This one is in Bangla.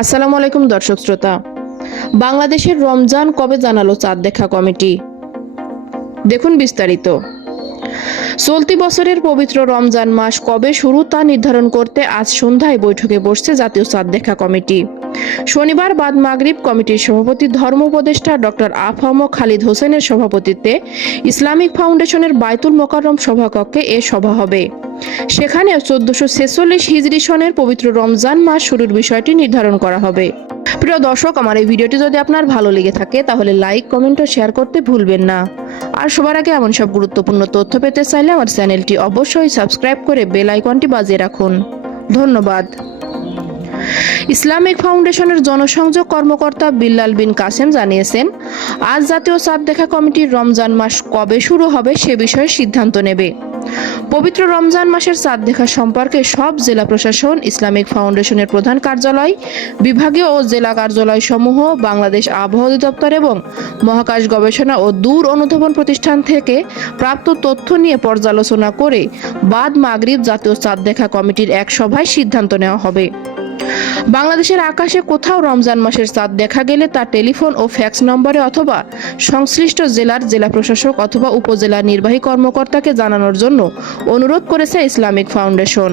আসসালামু আলাইকুম দর্শক শ্রোতা। বাংলাদেশের রমজান কবে জানালো চাঁদ দেখা কমিটি? দেখুন বিস্তারিত। চলতি বছরের পবিত্র রমজান মাস কবে শুরু তা নির্ধারণ করতে আজ সন্ধ্যায় বৈঠকে বসছে জাতীয় চাঁদ দেখা কমিটি। শনিবার বাদ মাগরিব কমিটির সভাপতি ধর্ম উপদেষ্টা ডক্টর আফম খালিদ হোসেনের সভাপতিত্বে ইসলামিক ফাউন্ডেশনের বায়তুল মোকাররম সভাকক্ষে এ সভা হবে। সেখানে 1446 হিজরি সনের পবিত্র রমজান মাস শুরুর বিষয়টি নির্ধারণ করা হবে। প্রিয় দর্শক, আমার এই ভিডিওটি যদি আপনার ভালো লেগে থাকে তাহলে লাইক, কমেন্ট ও শেয়ার করতে ভুলবেন না। আর সবার আগে এমন সব গুরুত্বপূর্ণ তথ্য পেতে চাইলে আমার চ্যানেলটি অবশ্যই সাবস্ক্রাইব করে বেল আইকনটি বাজিয়ে রাখুন। ধন্যবাদ। ইসলামিক ফাউন্ডেশনের জনসংযোগ কর্মকর্তা বিল্লাল বিন কাসেম জানিয়েছেন, আজ জাতীয় চাঁদ দেখা কমিটির রমজান মাস কবে শুরু হবে সে বিষয়ে সিদ্ধান্ত নেবে। পবিত্র রমজান মাসের চাঁদ দেখা সম্পর্কে সব জেলা প্রশাসন, ইসলামিক ফাউন্ডেশনের প্রধান কার্যালয়, বিভাগীয় ও জেলা কার্যালয় সমূহ, বাংলাদেশ আবহাওয়া অধিদপ্তর এবং মহাকাশ গবেষণা ও দূর অনুধাবন প্রতিষ্ঠান থেকে প্রাপ্ত তথ্য নিয়ে পর্যালোচনা করে বাদ মাগরিব জাতীয় চাঁদ দেখা কমিটির এক সভায় সিদ্ধান্ত নেওয়া হবে। বাংলাদেশের আকাশে কোথাও রমজান মাসের চাঁদ দেখা গেলে তা টেলিফোন ও ফ্যাক্স নম্বরে অথবা সংশ্লিষ্ট জেলার জেলা প্রশাসক অথবা উপজেলা নির্বাহী কর্মকর্তাকে জানানোর জন্য অনুরোধ করেছে ইসলামিক ফাউন্ডেশন।